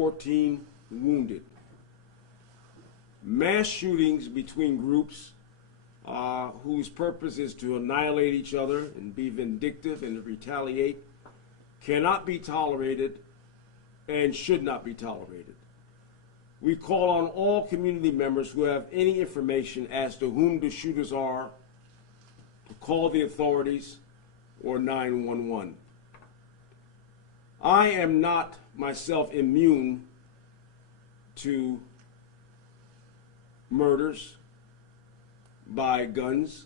14 wounded. Mass shootings between groups whose purpose is to annihilate each other and be vindictive and retaliate cannot be tolerated and should not be tolerated. We call on all community members who have any information as to whom the shooters are to call the authorities or 911. I am not myself immune to murders by guns.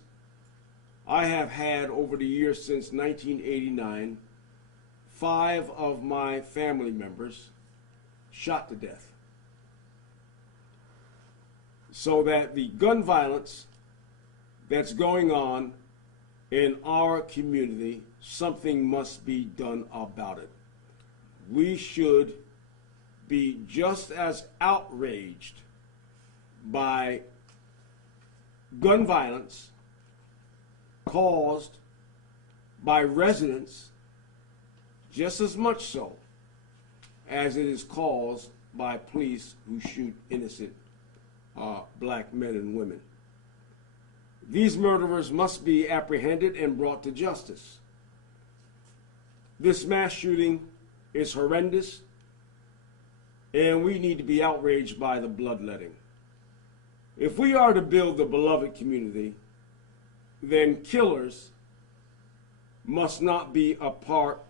I have had, over the years since 1989, 5 of my family members shot to death. So that the gun violence that's going on in our community, something must be done about it. We should be just as outraged by gun violence caused by residents, just as much so as it is caused by police who shoot innocent black men and women. These murderers must be apprehended and brought to justice. This mass shooting is horrendous, and we need to be outraged by the bloodletting. If we are to build the beloved community, then killers must not be a part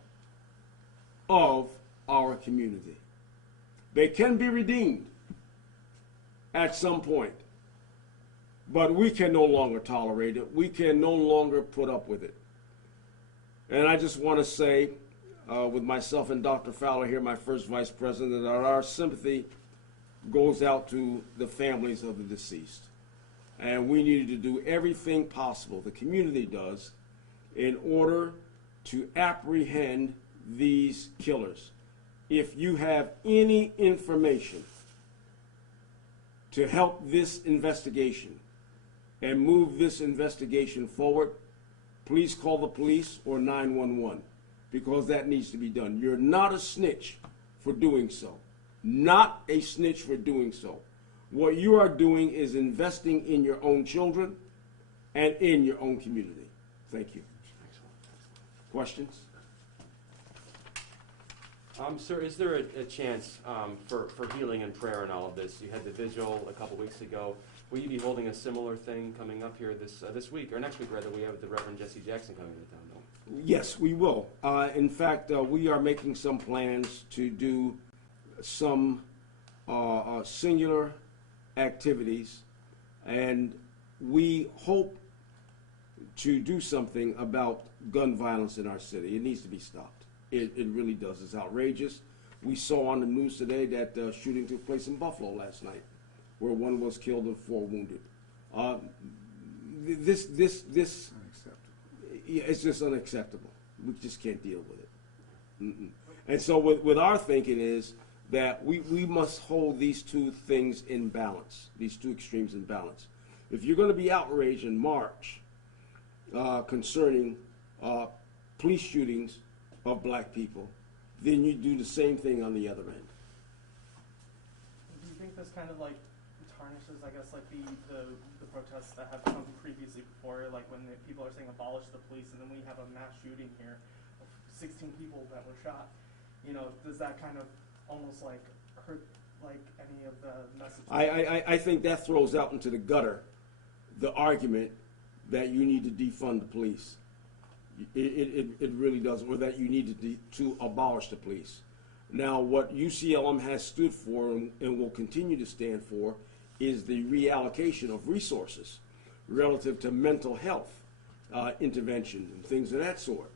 of our community. They can be redeemed at some point, but we can no longer tolerate it. We can no longer put up with it. And I just want to say, with myself and Dr. Fowler here, my first vice president, that our sympathy goes out to the families of the deceased. And we need to do everything possible, the community does, in order to apprehend these killers. If you have any information to help this investigation and move this investigation forward, please call the police or 911, because that needs to be done. You're not a snitch for doing so. Not a snitch for doing so. What you are doing is investing in your own children and in your own community. Thank you. Questions? Sir, is there a chance for healing and prayer in all of this? You had the vigil a couple weeks ago. Will you be holding a similar thing coming up here this week, or next week rather? We have the Reverend Jesse Jackson coming to town, don't we? Yes, we will. In fact, we are making some plans to do some singular activities, and we hope to do something about gun violence in our city. It needs to be stopped. It really does. It's outrageous. We saw on the news today that shooting took place in Buffalo last night, where 1 was killed and 4 wounded. This it's just unacceptable. We just can't deal with it. And so with our thinking is that we must hold these two things in balance, these two extremes in balance. If you're going to be outraged in March concerning police shootings of black people, then you do the same thing on the other end. Do you think this kind of like tarnishes, I guess, like the protests that have come previously before, like when people are saying abolish the police, and then we have a mass shooting here of 16 people that were shot? You know, does that kind of almost like hurt like any of the messages? I think that throws out into the gutter the argument that you need to defund the police. It really does, or that you need to abolish the police. Now, what UCLM has stood for and will continue to stand for is the reallocation of resources relative to mental health intervention and things of that sort.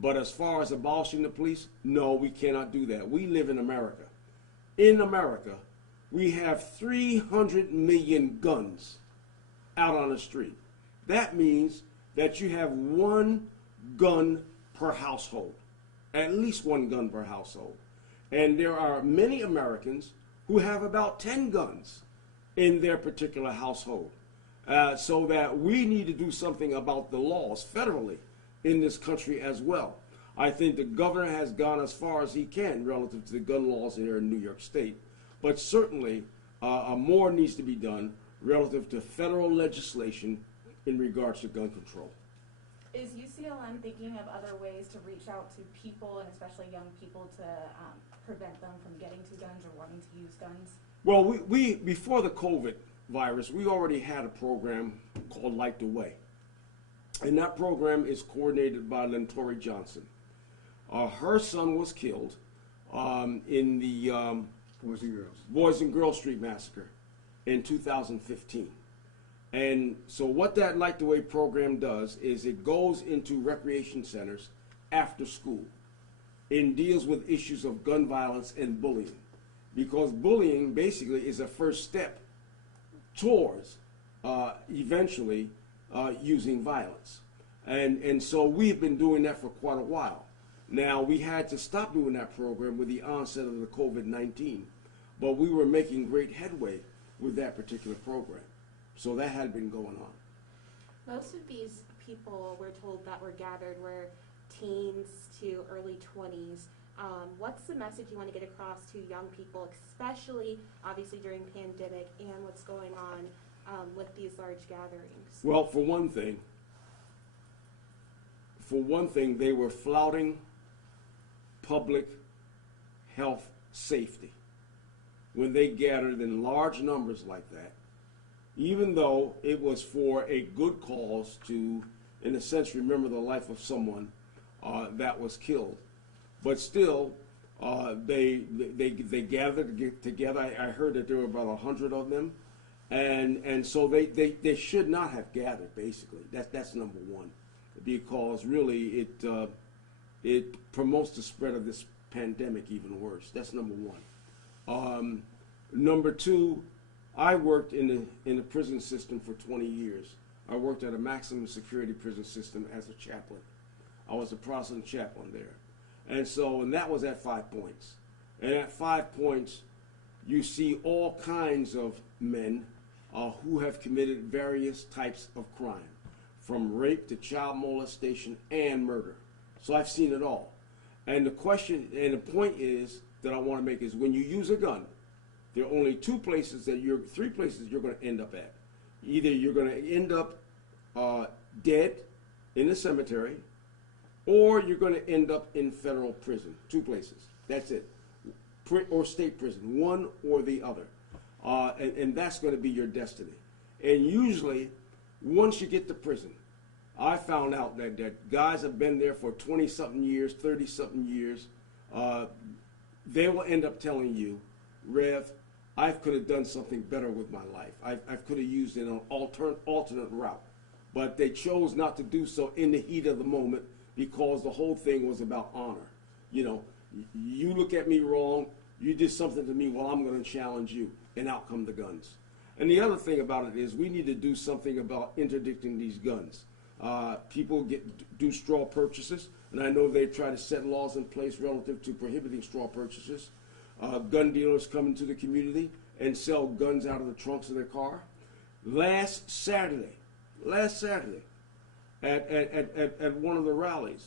But as far as abolishing the police, no, we cannot do that. We live in America. In America, we have 300 million guns out on the street. That means that you have 1 gun per household, at least 1 gun per household. And there are many Americans who have about 10 guns in their particular household. So that we need to do something about the laws federally in this country as well. I think the governor has gone as far as he can relative to the gun laws here in New York State. But certainly, more needs to be done relative to federal legislation in regards to gun control. Is UCLM thinking of other ways to reach out to people, and especially young people, to prevent them from getting to guns or wanting to use guns? Well, we before the COVID virus, we already had a program called Light the Way. And that program is coordinated by Lentori Johnson. Her son was killed in the Boys and Girls Street Massacre in 2015. And so what that Light the Way program does is it goes into recreation centers after school and deals with issues of gun violence and bullying. Because bullying basically is a first step towards eventually using violence. And so we've been doing that for quite a while. Now, we had to stop doing that program with the onset of the COVID-19, but we were making great headway with that particular program. So that had been going on. Most of these people, we're told, that were gathered were teens to early 20s. What's the message you want to get across to young people, especially obviously during pandemic and what's going on with these large gatherings? Well, for one thing, they were flouting public health safety when they gathered in large numbers like that, even though it was for a good cause to, in a sense, remember the life of someone that was killed. But still, they gathered together. I heard that there were about 100 of them, and so they should not have gathered. Basically, that's number one, because really it promotes the spread of this pandemic even worse. That's number one. Number two, I worked in the prison system for 20 years. I worked at a maximum security prison system as a chaplain. I was a Protestant chaplain there. And that was at 5 Points. And at 5 Points, you see all kinds of men who have committed various types of crime, from rape to child molestation and murder. So I've seen it all. And the question and the point is that I want to make is when you use a gun, there are only three places you're going to end up at. Either you're going to end up dead in the cemetery, or you're going to end up in federal prison. 2 places. That's it. Or state prison. One or the other. And that's going to be your destiny. And usually, once you get to prison, I found out that guys have been there for 20-something years, 30-something years. They will end up telling you, Rev, I could have done something better with my life. I could have used an alternate route. But they chose not to do so in the heat of the moment, because the whole thing was about honor. You know, you look at me wrong, you did something to me, well, I'm going to challenge you, and out come the guns. And the other thing about it is we need to do something about interdicting these guns. People do straw purchases, and I know they try to set laws in place relative to prohibiting straw purchases. Gun dealers come into the community and sell guns out of the trunks of their car. Last Saturday, at one of the rallies,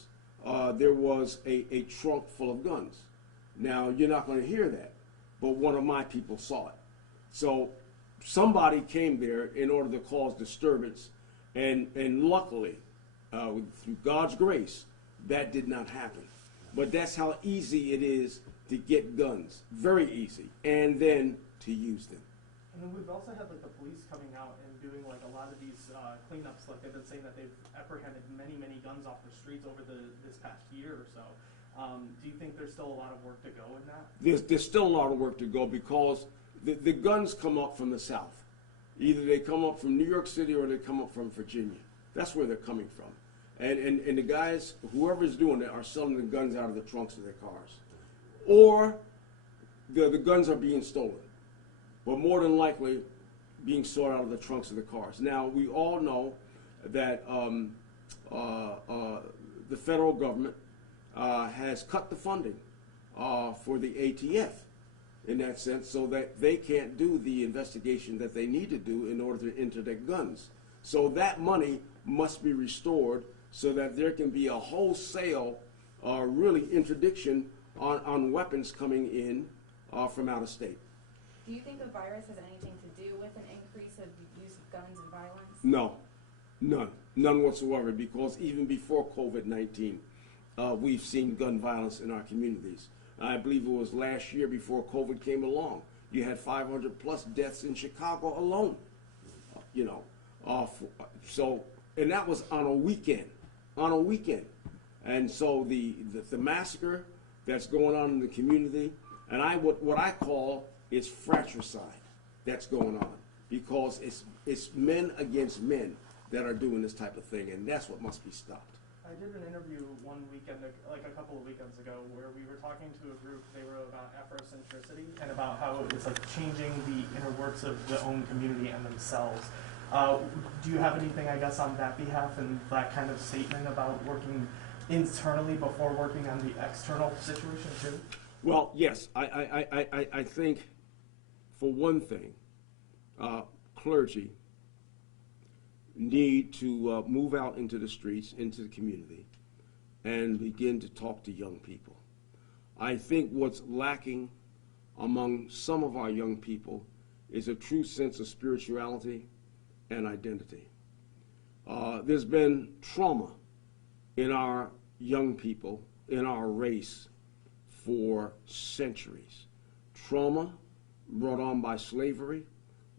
there was a trunk full of guns. Now, you're not going to hear that, but one of my people saw it. So somebody came there in order to cause disturbance, and luckily, through God's grace, that did not happen. But that's how easy it is to get guns. Very easy. And then to use them. And then we've also had like the police coming out and doing like a lot of these cleanups. Like they've been saying that they've apprehended many guns off the streets over this past year or so. Do you think there's still a lot of work to go in that? There's still a lot of work to go, because the guns come up from the South. Either they come up from New York City or they come up from Virginia. That's where they're coming from. And the guys, whoever's doing it, are selling the guns out of the trunks of their cars. Or the guns are being stolen. But more than likely being sold out of the trunks of the cars. Now, we all know that the federal government has cut the funding for the ATF in that sense, so that they can't do the investigation that they need to do in order to interdict guns. So that money must be restored so that there can be a wholesale really interdiction on weapons coming in from out of state. Do you think the virus has anything to do with an increase of use of guns and violence? No, none whatsoever, because even before COVID-19, we've seen gun violence in our communities. I believe it was last year before COVID came along. You had 500 plus deaths in Chicago alone, so, and that was on a weekend. And so the massacre that's going on in the community, and what I call is fratricide that's going on, because it's men against men that are doing this type of thing, and that's what must be stopped. I did an interview one weekend, like a couple of weekends ago, where we were talking to a group. They were about Afrocentricity and about how it's like changing the inner works of the own community and themselves. Do you have anything, I guess, on that behalf and that kind of statement about working internally before working on the external situation too? Well, yes, I think, for one thing, clergy need to move out into the streets, into the community, and begin to talk to young people. I think what's lacking among some of our young people is a true sense of spirituality and identity. There's been trauma in our young people, in our race, for centuries. Trauma brought on by slavery,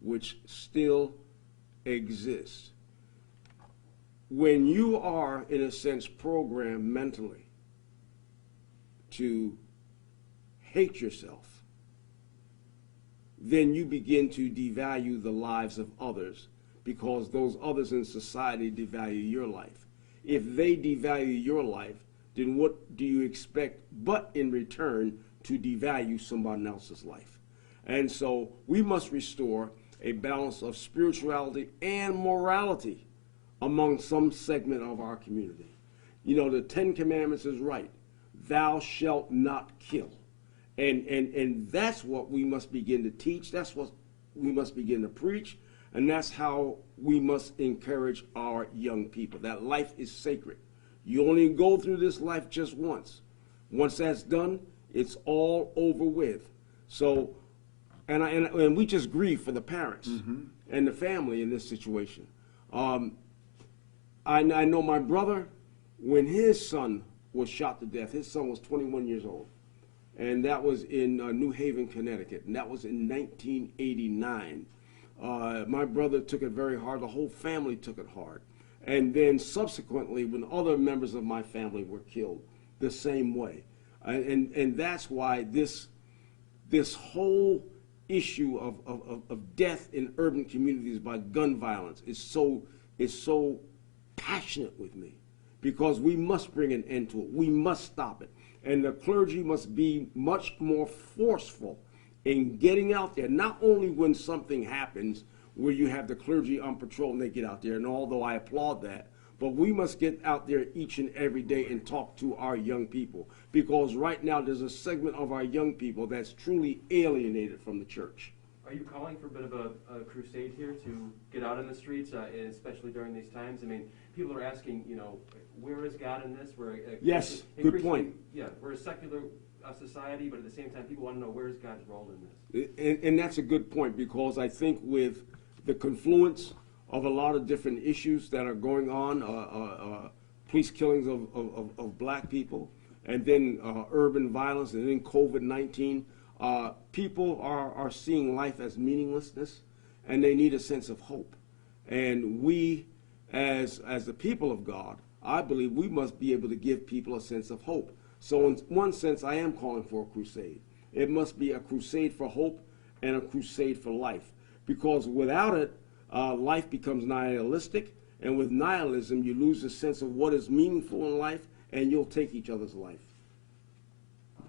which still exists. When you are, in a sense, programmed mentally to hate yourself, then you begin to devalue the lives of others, because those others in society devalue your life. If they devalue your life, then what do you expect but in return to devalue somebody else's life? And so we must restore a balance of spirituality and morality among some segment of our community. The 10 Commandments is right. Thou shalt not kill. And that's what we must begin to teach. That's what we must begin to preach. And that's how we must encourage our young people, that life is sacred. You only go through this life just once. Once that's done, it's all over with. So, and we just grieve for the parents and the family in this situation. I know my brother, when his son was shot to death, his son was 21 years old. And that was in New Haven, Connecticut. And that was in 1989. My brother took it very hard. The whole family took it hard. And then subsequently, when other members of my family were killed, the same way. And that's why this whole issue of death in urban communities by gun violence is so passionate with me, because we must bring an end to it. We must stop it. And the clergy must be much more forceful in getting out there, not only when something happens where you have the clergy on patrol and they get out there, and although I applaud that, but we must get out there each and every day and talk to our young people, because right now there's a segment of our young people that's truly alienated from the church. Are you calling for a bit of a crusade here to get out in the streets, especially during these times? I mean, people are asking, where is God in this? Yes, good point. Yeah, we're a secular society, but at the same time, people want to know, where's God's role in this? And that's a good point, because I think with the confluence of a lot of different issues that are going on, police killings of black people, and then urban violence, and then COVID-19, people are seeing life as meaninglessness, and they need a sense of hope. And we, as the people of God, I believe we must be able to give people a sense of hope. So in one sense, I am calling for a crusade. It must be a crusade for hope and a crusade for life, because without it, life becomes nihilistic, and with nihilism, you lose the sense of what is meaningful in life, and you'll take each other's life.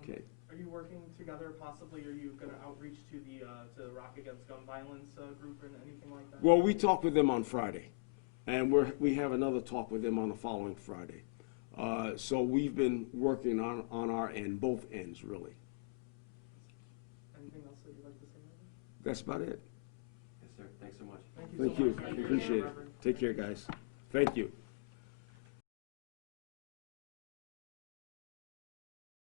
Okay. Are you working together possibly? Are you going to outreach to the ROC Against Gun Violence group and anything like that? Well, we talked with them on Friday, and we have another talk with them on the following Friday. So we've been working on our end, both ends, really. Anything else that you'd like to say? That's about it. Yes, sir. Thanks so much. Thank you Thank so you. much. Appreciate it. Take care, guys. Thank you.